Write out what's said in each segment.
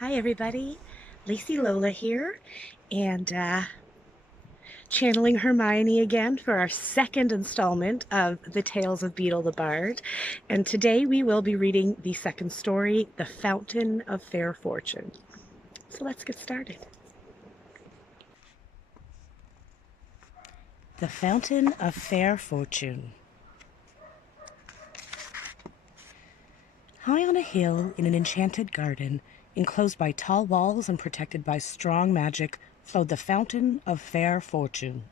Hi everybody, Sis Lola here, and channeling Hermione again for our second installment of the Tales of Beedle the Bard. And today we will be reading the second story, The Fountain of Fair Fortune. So let's get started. The Fountain of Fair Fortune. High on a hill in an enchanted garden, enclosed by tall walls and protected by strong magic, flowed the Fountain of Fair Fortune.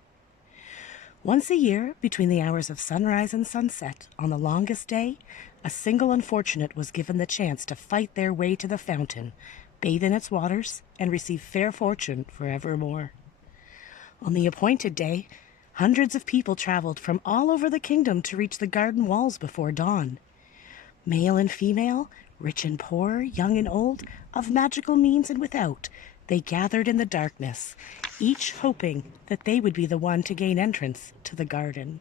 Once a year, between the hours of sunrise and sunset, on the longest day, a single unfortunate was given the chance to fight their way to the fountain, bathe in its waters, and receive fair fortune forevermore. On the appointed day, hundreds of people traveled from all over the kingdom to reach the garden walls before dawn. Male and female, rich and poor, young and old, of magical means and without, they gathered in the darkness, each hoping that they would be the one to gain entrance to the garden.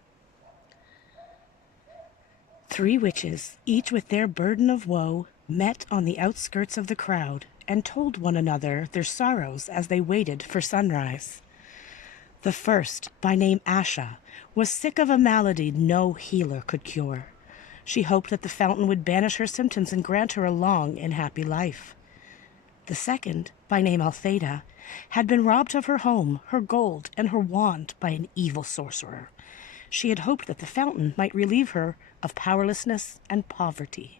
3 witches, each with their burden of woe, met on the outskirts of the crowd and told one another their sorrows as they waited for sunrise. The first, by name Asha, was sick of a malady no healer could cure. She hoped that the fountain would banish her symptoms and grant her a long and happy life. The second, by name Altheda, had been robbed of her home, her gold, and her wand by an evil sorcerer. She had hoped that the fountain might relieve her of powerlessness and poverty.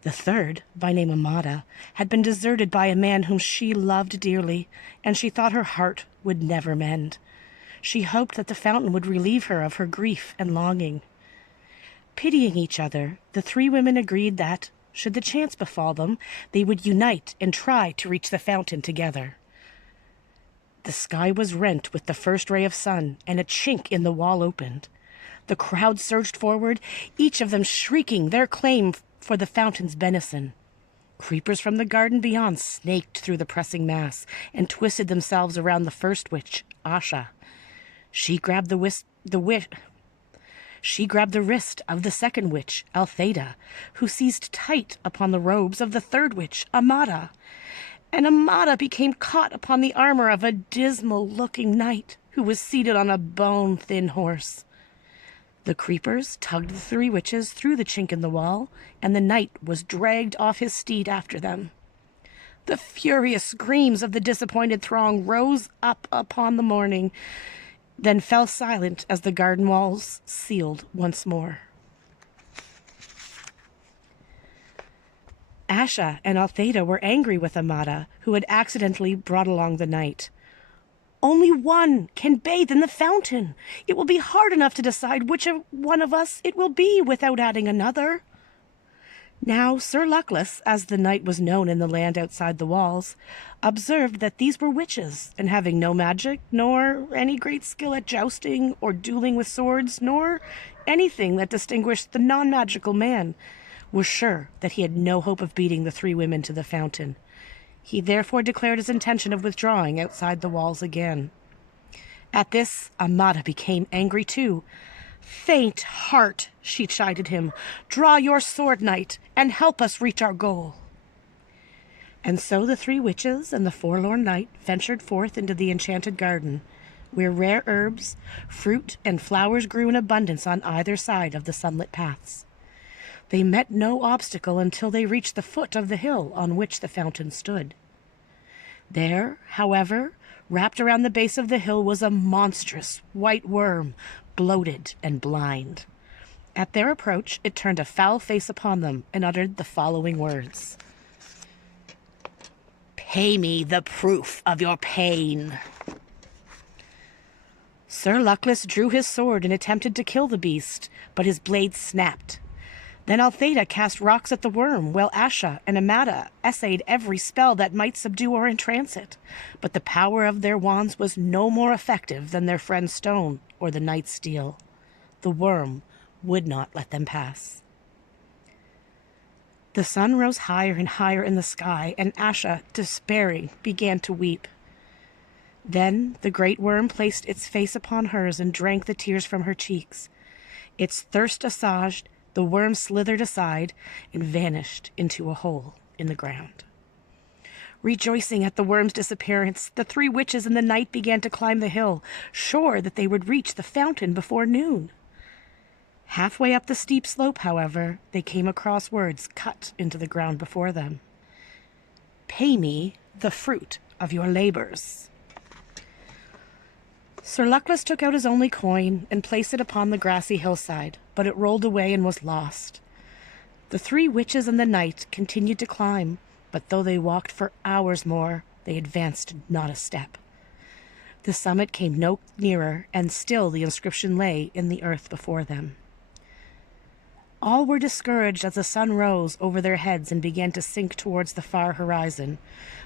The third, by name Amada, had been deserted by a man whom she loved dearly, and she thought her heart would never mend. She hoped that the fountain would relieve her of her grief and longing. Pitying each other, the 3 women agreed that, should the chance befall them, they would unite and try to reach the fountain together. The sky was rent with the first ray of sun, and a chink in the wall opened. The crowd surged forward, each of them shrieking their claim for the fountain's benison. Creepers from the garden beyond snaked through the pressing mass and twisted themselves around the first witch, Asha. She grabbed the wrist of the second witch, Altheda, who seized tight upon the robes of the third witch, Amada. And Amada became caught upon the armor of a dismal-looking knight who was seated on a bone-thin horse. The creepers tugged the 3 witches through the chink in the wall, and the knight was dragged off his steed after them. The furious screams of the disappointed throng rose up upon the morning, then fell silent as the garden walls sealed once more. Asha and Altheda were angry with Amada, who had accidentally brought along the knight. "Only one can bathe in the fountain. It will be hard enough to decide which one of us it will be without adding another." Now Sir Luckless, as the knight was known in the land outside the walls, observed that these were witches, and having no magic, nor any great skill at jousting or dueling with swords, nor anything that distinguished the non-magical man, was sure that he had no hope of beating the 3 women to the fountain. He therefore declared his intention of withdrawing outside the walls again. At this, Amada became angry too. "Faint heart," she chided him, "draw your sword, knight, and help us reach our goal." And so the 3 witches and the forlorn knight ventured forth into the enchanted garden, where rare herbs, fruit, and flowers grew in abundance on either side of the sunlit paths. They met no obstacle until they reached the foot of the hill on which the fountain stood. There, however, wrapped around the base of the hill was a monstrous white worm, bloated and blind. At their approach, it turned a foul face upon them and uttered the following words: "Pay me the proof of your pain." Sir Luckless drew his sword and attempted to kill the beast, but his blade snapped. Then Altheda cast rocks at the worm, while Asha and Amada essayed every spell that might subdue or entrance it. But the power of their wands was no more effective than their friend's stone or the knight's steel. The worm would not let them pass. The sun rose higher and higher in the sky, and Asha, despairing, began to weep. Then the great worm placed its face upon hers and drank the tears from her cheeks. Its thirst assuaged, the worm slithered aside and vanished into a hole in the ground. Rejoicing at the worm's disappearance, the three witches in the night began to climb the hill, sure that they would reach the fountain before noon. Halfway up the steep slope, however, they came across words cut into the ground before them. "Pay me the fruit of your labors." Sir Luckless took out his only coin and placed it upon the grassy hillside, but it rolled away and was lost. The three witches in the night continued to climb, but though they walked for hours more, they advanced not a step. The summit came no nearer, and still the inscription lay in the earth before them. All were discouraged as the sun rose over their heads and began to sink towards the far horizon,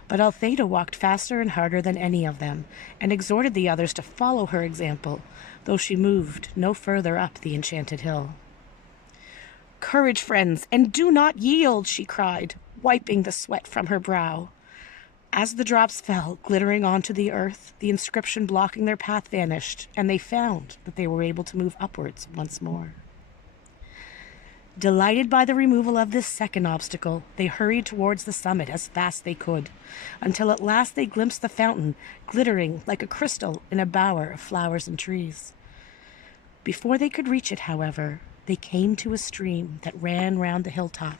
but Althea walked faster and harder than any of them, and exhorted the others to follow her example, though she moved no further up the enchanted hill. "Courage, friends, and do not yield," she cried, wiping the sweat from her brow. As the drops fell, glittering onto the earth, the inscription blocking their path vanished, and they found that they were able to move upwards once more. Delighted by the removal of this second obstacle, they hurried towards the summit as fast as they could, until at last they glimpsed the fountain, glittering like a crystal in a bower of flowers and trees. Before they could reach it, however, they came to a stream that ran round the hilltop,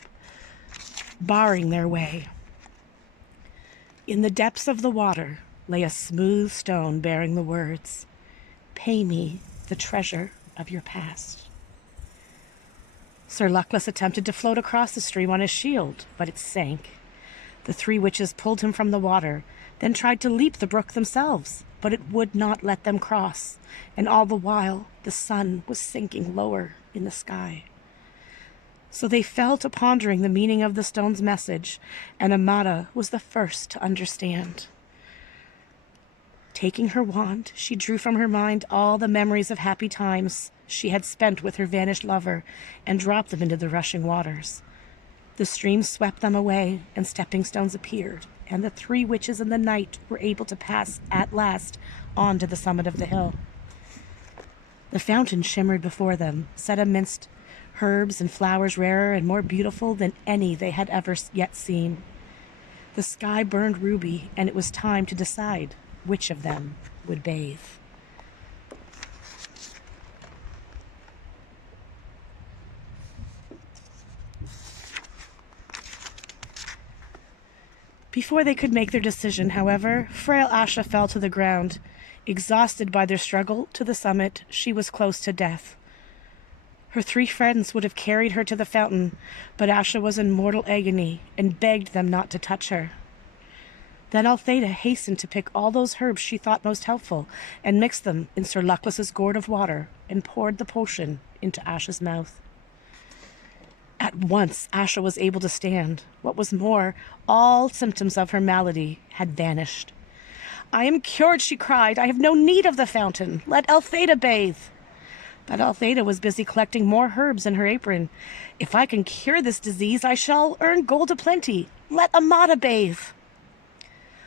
barring their way. In the depths of the water lay a smooth stone bearing the words, "Pay me the treasure of your past." Sir Luckless attempted to float across the stream on his shield, but it sank. The three witches pulled him from the water, then tried to leap the brook themselves, but it would not let them cross, and all the while the sun was sinking lower in the sky. So they fell to pondering the meaning of the stone's message, and Amata was the first to understand. Taking her wand, she drew from her mind all the memories of happy times she had spent with her vanished lover and dropped them into the rushing waters. The stream swept them away, and stepping stones appeared, and the three witches in the night were able to pass at last on to the summit of the hill. The fountain shimmered before them, set amidst herbs and flowers rarer and more beautiful than any they had ever yet seen. The sky burned ruby, and it was time to decide which of them would bathe. Before they could make their decision, however, frail Asha fell to the ground. Exhausted by their struggle to the summit, she was close to death. Her three friends would have carried her to the fountain, but Asha was in mortal agony and begged them not to touch her. Then Althea hastened to pick all those herbs she thought most helpful and mixed them in Sir Luckless's gourd of water and poured the potion into Asha's mouth. At once Asha was able to stand. What was more, all symptoms of her malady had vanished. "I am cured," she cried. "I have no need of the fountain. Let Althea bathe." But Althea was busy collecting more herbs in her apron. "If I can cure this disease, I shall earn gold aplenty. Let Amata bathe."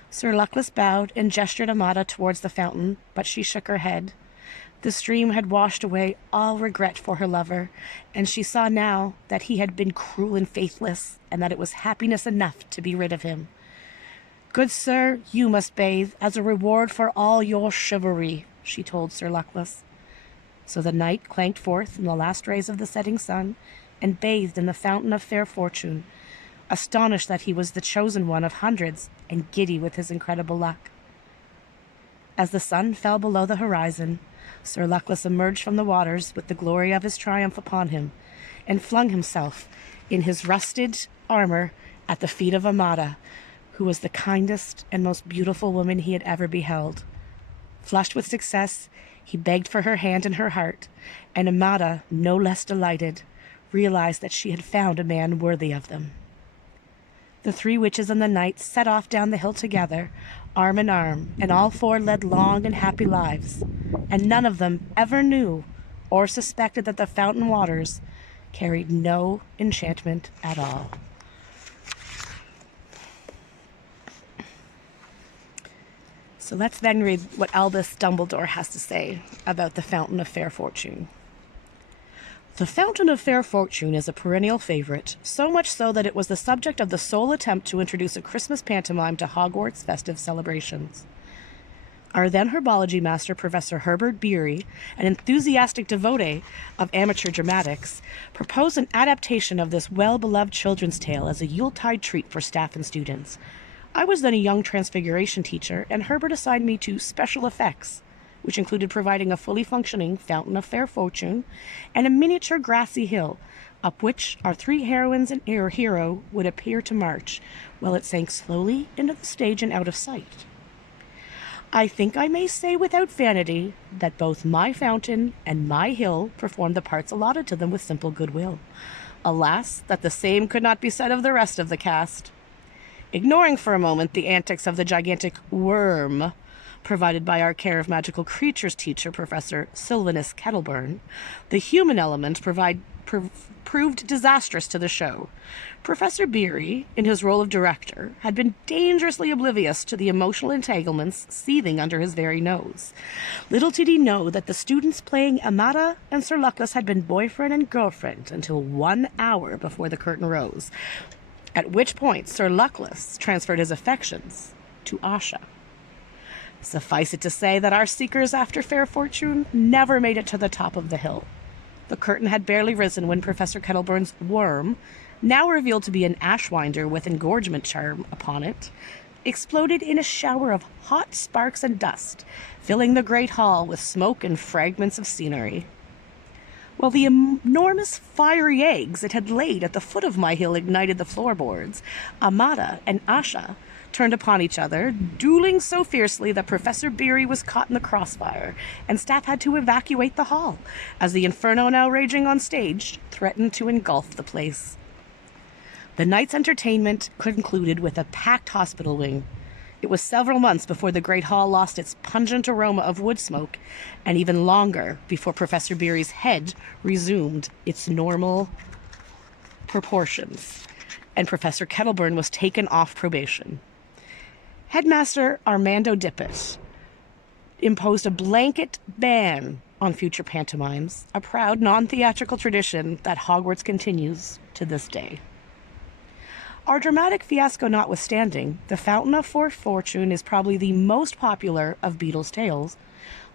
Sir Luckless bowed and gestured Amata towards the fountain, but she shook her head. The stream had washed away all regret for her lover, and she saw now that he had been cruel and faithless, and that it was happiness enough to be rid of him. "Good sir, you must bathe, as a reward for all your chivalry," she told Sir Luckless. So the knight clanked forth in the last rays of the setting sun, and bathed in the fountain of fair fortune, astonished that he was the chosen one of hundreds, and giddy with his incredible luck. As the sun fell below the horizon, Sir Luckless emerged from the waters with the glory of his triumph upon him, and flung himself in his rusted armor at the feet of Amata, who was the kindest and most beautiful woman he had ever beheld. Flushed with success, he begged for her hand and her heart, and Amata, no less delighted, realized that she had found a man worthy of them. The three witches and the knight set off down the hill together, arm in arm, and all four led long and happy lives, and none of them ever knew or suspected that the fountain waters carried no enchantment at all. So let's then read what Albus Dumbledore has to say about the Fountain of Fair Fortune. The Fountain of Fair Fortune is a perennial favorite, so much so that it was the subject of the sole attempt to introduce a Christmas pantomime to Hogwarts festive celebrations. Our then herbology master, Professor Herbert Beery, an enthusiastic devotee of amateur dramatics, proposed an adaptation of this well-beloved children's tale as a Yuletide treat for staff and students. I was then a young transfiguration teacher, and Herbert assigned me to special effects, which included providing a fully functioning Fountain of Fair Fortune and a miniature grassy hill, up which our three heroines and our hero would appear to march, while it sank slowly into the stage and out of sight. I think I may say without vanity that both my fountain and my hill performed the parts allotted to them with simple goodwill. Alas, that the same could not be said of the rest of the cast. Ignoring for a moment the antics of the gigantic worm provided by our Care of Magical Creatures teacher, Professor Sylvanus Kettleburn, the human element proved disastrous to the show. Professor Beery, in his role of director, had been dangerously oblivious to the emotional entanglements seething under his very nose. Little did he know that the students playing Amata and Sir Luckless had been boyfriend and girlfriend until 1 hour before the curtain rose, at which point Sir Luckless transferred his affections to Asha. Suffice it to say that our seekers after fair fortune never made it to the top of the hill. The curtain had barely risen when Professor Kettleburn's worm, now revealed to be an ashwinder with engorgement charm upon it, exploded in a shower of hot sparks and dust, filling the great hall with smoke and fragments of scenery. While the enormous fiery eggs it had laid at the foot of my hill ignited the floorboards, Amata and Asha turned upon each other, dueling so fiercely that Professor Beery was caught in the crossfire, and staff had to evacuate the hall, as the inferno now raging on stage threatened to engulf the place. The night's entertainment concluded with a packed hospital wing. It was several months before the great hall lost its pungent aroma of wood smoke, and even longer before Professor Beery's head resumed its normal proportions, and Professor Kettleburn was taken off probation. Headmaster Armando Dippet imposed a blanket ban on future pantomimes, a proud non-theatrical tradition that Hogwarts continues to this day. Our dramatic fiasco notwithstanding, the Fountain of Fair Fortune is probably the most popular of Beedle's tales,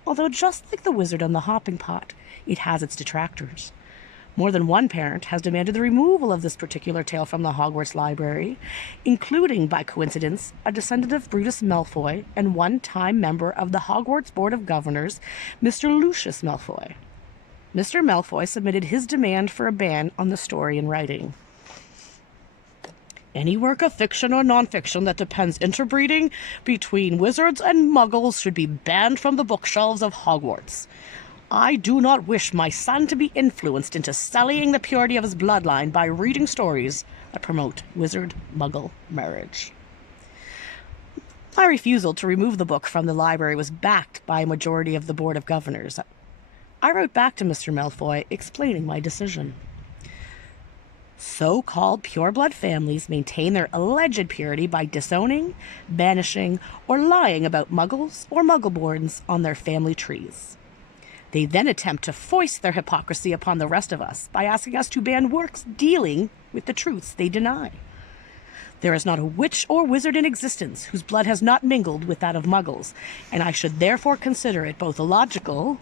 although just like the Wizard and the Hopping Pot, it has its detractors. More than one parent has demanded the removal of this particular tale from the Hogwarts library, including, by coincidence, a descendant of Brutus Malfoy and one-time member of the Hogwarts Board of Governors, Mr. Lucius Malfoy. Mr. Malfoy submitted his demand for a ban on the story in writing. Any work of fiction or nonfiction that depends interbreeding between wizards and muggles should be banned from the bookshelves of Hogwarts. I do not wish my son to be influenced into sullying the purity of his bloodline by reading stories that promote wizard-muggle marriage. My refusal to remove the book from the library was backed by a majority of the Board of Governors. I wrote back to Mr. Malfoy explaining my decision. So-called pure-blood families maintain their alleged purity by disowning, banishing, or lying about muggles or muggleborns on their family trees. They then attempt to foist their hypocrisy upon the rest of us by asking us to ban works dealing with the truths they deny. There is not a witch or wizard in existence whose blood has not mingled with that of muggles, and I should therefore consider it both illogical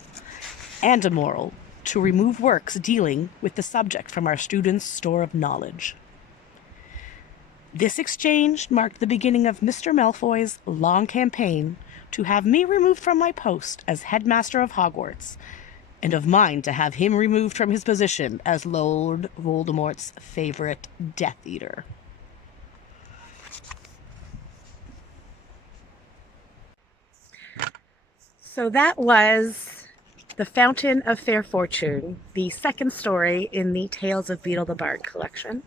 and immoral to remove works dealing with the subject from our students' store of knowledge. This exchange marked the beginning of Mr. Malfoy's long campaign to have me removed from my post as headmaster of Hogwarts, and of mine to have him removed from his position as Lord Voldemort's favorite Death Eater. So that was The Fountain of Fair Fortune, the second story in the Tales of Beedle the Bard collection.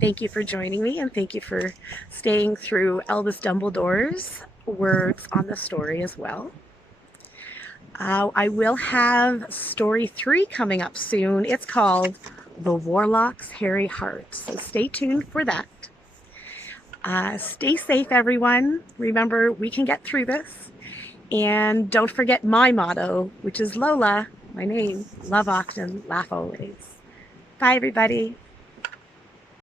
Thank you for joining me, and thank you for staying through Albus Dumbledore's words on the story as well. I will have story 3 coming up soon. It's called The Warlock's Hairy Heart, so stay tuned for that. Stay safe, everyone. Remember, we can get through this. And don't forget my motto, which is Lola, my name, love often, laugh always. Bye, everybody.